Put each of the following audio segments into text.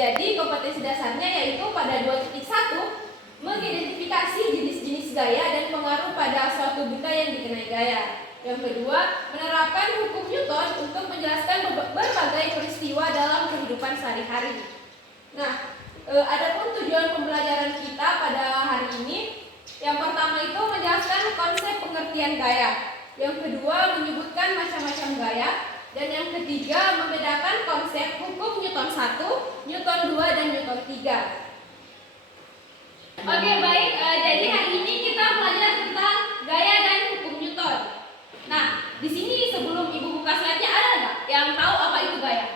Jadi kompetensi dasarnya yaitu pada 2.1 mengidentifikasi jenis-jenis gaya dan pengaruh pada suatu benda yang dikenai gaya. Yang kedua, menerapkan hukum Newton untuk menjelaskan berbagai peristiwa dalam kehidupan sehari-hari. Nah, adapun tujuan pembelajaran kita pada hari ini, yang pertama itu menjelaskan konsep pengertian gaya. Yang kedua, menyebutkan macam-macam gaya. Dan yang ketiga, membedakan konsep hukum Newton 1, Newton 2, dan Newton 3. Oke, baik. Jadi hari ini kita belajar tentang gaya dan hukum Newton. Nah, di sini sebelum Ibu buka slide-nya, ada nggak yang tahu apa itu gaya?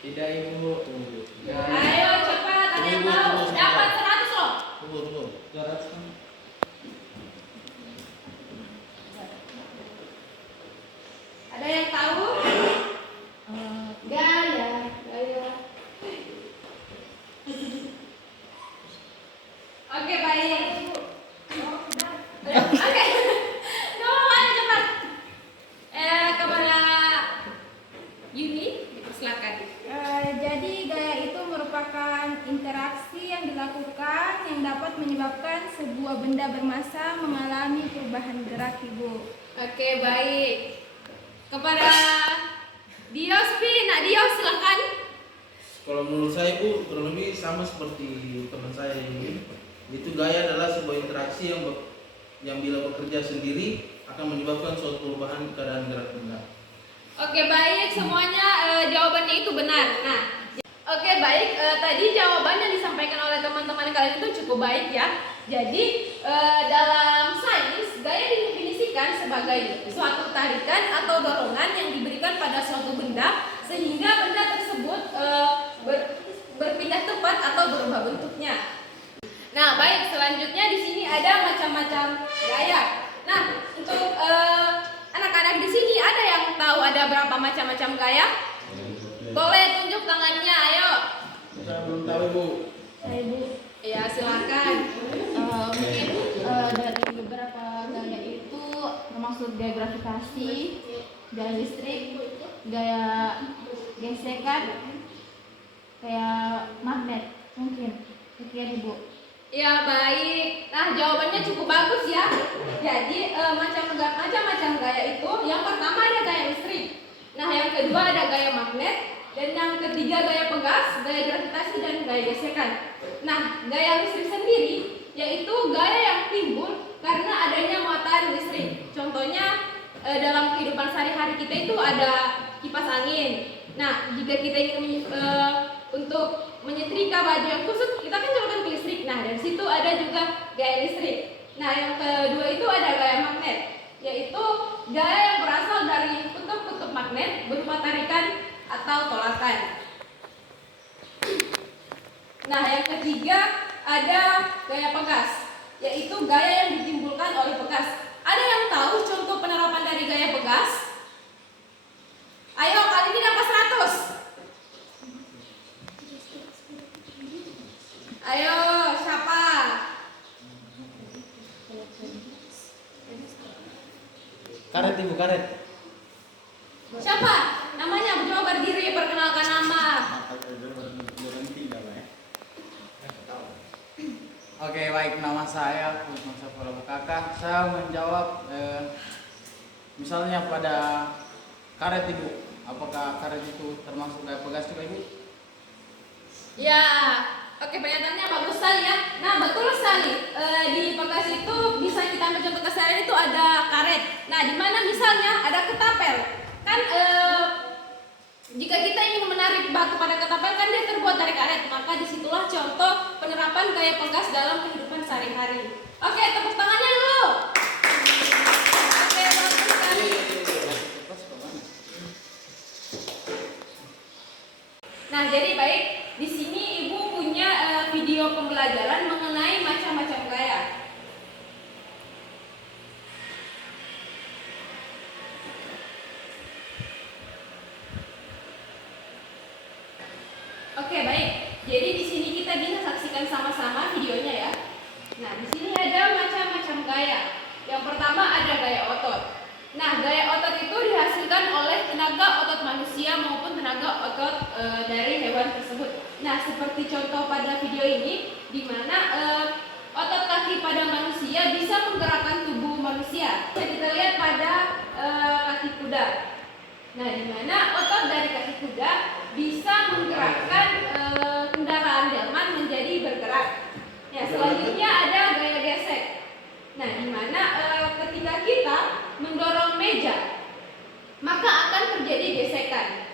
Tidak, Ibu. Ayo cepat, ada yang tahu. Dapat 100 loh. Tunggu. 200. Ada yang tahu? Gaya. Oke, baik. Oke. Ayo cepat. Kepada Yuni, silakan. Jadi gaya itu merupakan interaksi yang dilakukan yang dapat menyebabkan sebuah benda bermassa mengalami perubahan gerak, Ibu. Oke, baik. Kepada Diospi, Nak Dios silakan. Kalau menurut saya, Bu, kurang lebih sama seperti teman saya ini. Itu gaya adalah sebuah interaksi yang bila bekerja sendiri akan menyebabkan suatu perubahan keadaan gerak benda. Oke, baik, semuanya jawabannya itu benar. Nah, oke, baik, tadi jawaban yang disampaikan oleh teman-teman kalian itu cukup baik ya. Jadi dalam sains gaya didefinisikan sebagai suatu tarikan atau dorongan yang diberikan pada suatu benda sehingga benda tersebut berpindah tempat atau berubah bentuknya. Nah, baik, selanjutnya di sini ada macam-macam gaya. Nah, untuk anak-anak di sini ada yang tahu ada berapa macam-macam gaya? Boleh tunjuk tangannya, ayo. Saya belum tahu, Bu. Ibu, Ya, silakan. mungkin dari beberapa gaya itu termasuk gaya gravitasi, gaya listrik, gaya gesekan, kayak magnet mungkin. Sekian, Ibu. Ya, baik. Nah, jawabannya cukup bagus ya. Jadi macam-macam gaya itu, yang pertama ada gaya listrik. Nah, yang kedua ada gaya magnet, dan yang ketiga gaya pegas, gaya gravitasi, dan gaya gesekan. Nah, gaya listrik sendiri yaitu gaya yang timbul karena adanya muatan listrik. Contohnya dalam kehidupan sehari-hari kita itu ada kipas angin. Nah, jika kita ingin untuk menyetrika baju yang kusut, kita kan colokkan ke listrik. Nah, dari situ ada juga gaya listrik. Nah, yang kedua itu ada gaya magnet, yaitu gaya yang berasal dari kutub-kutub magnet berupa tarikan atau tolakan. Nah, yang ketiga ada gaya pegas, yaitu gaya yang ditimbulkan oleh pegas. Ada yang tahu contoh penerapan dari gaya pegas? Ayo, kali ini dapat 100. Ayo, siapa? Karet, Ibu, karet. Siapa? Namanya, coba berdiri, perkenalkan nama. Oke, baik, nama saya Usman Safara Bukaka. Saya menjawab misalnya pada karet, Ibu. Apakah karet itu termasuk gaya pegas juga, Ibu? Ya, oke, pernyataannya bagus sekali ya. Nah, betul sekali. Di pegas itu bisa kita ambil contoh keseharian itu ada karet. Nah, di mana misalnya ada ketapel. Kan jika kita ingin menarik batu pada ketapel kan dia terbuat dari karet. Maka disitulah contoh penerapan gaya pegas dalam kehidupan sehari-hari. Oke, tepuk tangannya dulu. Oke, bagus sekali. Nah, jadi baik, di sini Ibu punya video pembelajaran mengenai macam-macam gaya. Oke, baik. Jadi di sini kita bisa saksikan sama-sama videonya ya. Nah, di sini ada macam-macam gaya. Yang pertama ada gaya otot. Nah, gaya otot itu dihasilkan oleh tenaga otot manusia maupun tenaga Nah, seperti contoh pada video ini, di mana otot kaki pada manusia bisa menggerakkan tubuh manusia. Kita lihat pada kaki kuda. Nah, di mana otot dari kaki kuda bisa menggerakkan kendaraan delman menjadi bergerak. Ya, selanjutnya ada gaya gesek. Nah, di mana ketika kita mendorong meja, maka akan terjadi gesekan.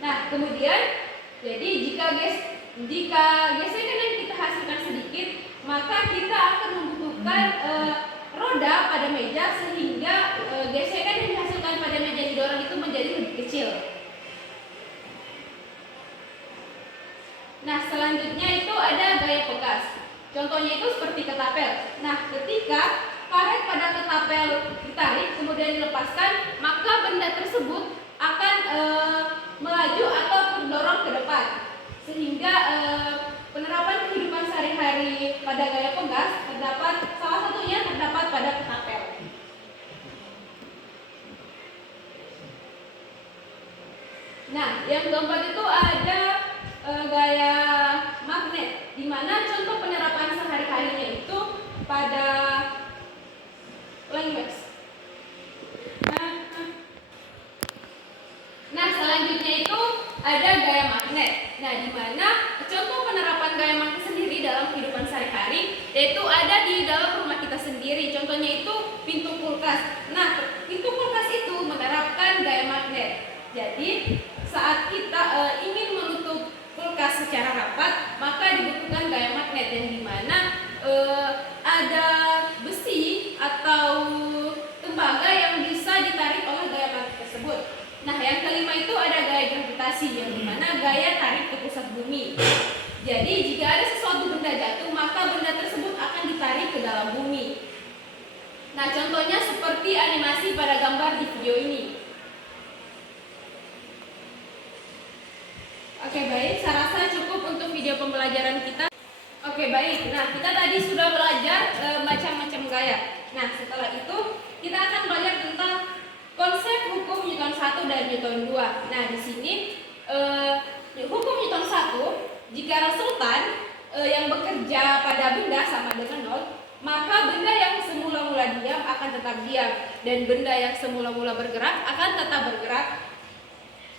Nah, kemudian jadi jika gesekan yang kita hasilkan sedikit, maka kita akan membutuhkan roda pada meja sehingga gesekan yang dihasilkan pada meja didorong itu menjadi lebih kecil. Nah, selanjutnya itu ada gaya pegas. Contohnya itu seperti ketapel. Nah, ketika karet pada ketapel ditarik kemudian dilepaskan, maka benda tersebut akan melaju atau terdorong ke depan, sehingga penerapan kehidupan sehari-hari pada gaya pegas terdapat salah satunya terdapat pada ketapel. Nah, yang keempat itu ada gaya magnet, di mana contoh penerapan sehari-harinya itu pada language. Nah, selanjutnya itu ada gaya magnet. Nah, di mana contoh penerapan gaya magnet sendiri dalam kehidupan sehari-hari yaitu ada di dalam rumah kita sendiri. Contohnya itu pintu kulkas. Nah, pintu kulkas itu menerapkan gaya magnet. Jadi, saat kita ingin menutup kulkas secara rapat, maka dibutuhkan gaya magnet yang dimana ada besi atau tembaga yang bisa ditarik oleh gaya magnet tersebut. Nah, yang kelima itu ada gaya gravitasi yang dimana gaya tarik ke pusat bumi. Jadi jika ada sesuatu benda jatuh, maka benda tersebut akan ditarik ke dalam bumi. Nah, contohnya seperti animasi pada gambar di video ini. Oke, baik, saya rasa cukup untuk video pembelajaran kita. Oke, baik. Nah, kita tadi sudah belajar macam-macam gaya. Nah, setelah itu kita akan belajar tentang konsep hukum Newton 1 dan Newton 2. Nah, di sini hukum Newton 1, jika resultan yang bekerja pada benda sama dengan 0, maka benda yang semula-mula diam akan tetap diam dan benda yang semula-mula bergerak akan tetap bergerak.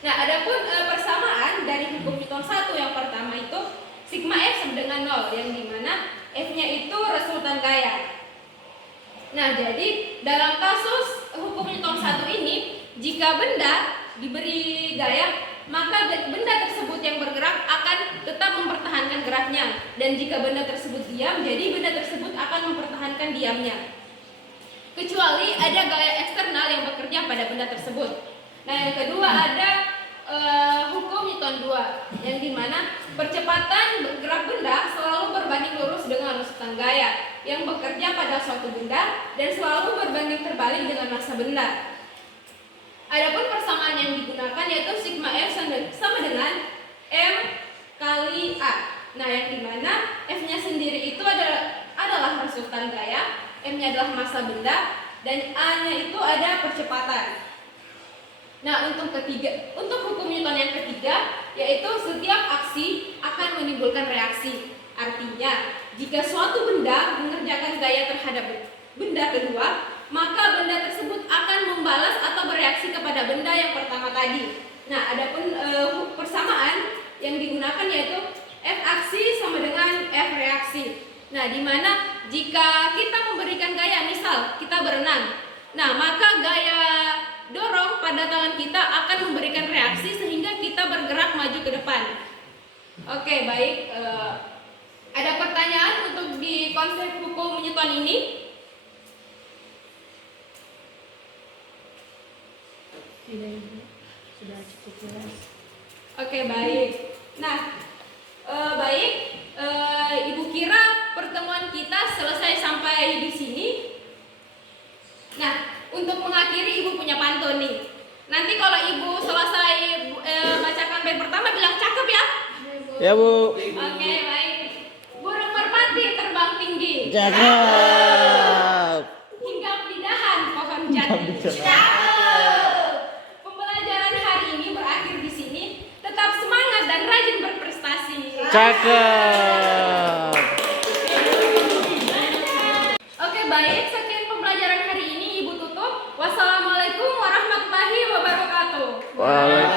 Nah, adapun persamaan dari hukum Newton 1 yang pertama itu sigma F sama dengan 0, yang dimana F-nya itu resultan gaya. Nah, jadi dalam kasus hukum Newton 1 ini, jika benda diberi gaya, maka benda tersebut yang bergerak akan tetap mempertahankan geraknya. Dan jika benda tersebut diam, jadi benda tersebut akan mempertahankan diamnya. Kecuali ada gaya eksternal yang bekerja pada benda tersebut. Nah, yang kedua ada hukum Newton 2, yang dimana percepatan gerak benda selalu berbanding lurus dengan resultan gaya yang bekerja pada suatu benda dan selalu berbanding terbalik dengan massa benda. Adapun persamaan yang digunakan yaitu sigma F sama dengan M kali A. Nah, yang dimana F-nya sendiri itu adalah resultan gaya, M-nya adalah massa benda, dan A-nya itu ada percepatan. Nah, untuk hukum Newton yang ketiga, yaitu setiap aksi akan menimbulkan reaksi. Artinya, jika suatu benda mengerjakan gaya terhadap benda kedua, maka benda tersebut akan membalas atau bereaksi kepada benda yang pertama tadi. Nah, adapun persamaan yang digunakan yaitu F aksi sama dengan F reaksi. Nah, di mana jika kita memberikan gaya, misal kita berenang, nah maka gaya dorong pada tangan kita akan memberikan reaksi sehingga kita bergerak maju ke depan. Oke, baik. Ada pertanyaan untuk di konsep hukum Newton ini? Tidak, sudah cukup jelas. Oke, baik. Nah, baik. Ibu kira pertemuan kita selesai sampai di sini. Nah, untuk mengakhiri ibu punya pantun nih. Nanti kalau ibu selesai bacakan bait pertama bilang cakep ya. Ya, Bu. Oke, baik. Burung merpati terbang tinggi. Cakep. Hinggap di dahan pohon jati. Cakep. Pembelajaran hari ini berakhir di sini. Tetap Cakep. Oke baik, sekian pembelajaran hari ini Ibu tutup. Wassalamualaikum warahmatullahi wabarakatuh. Waalaikumsalam.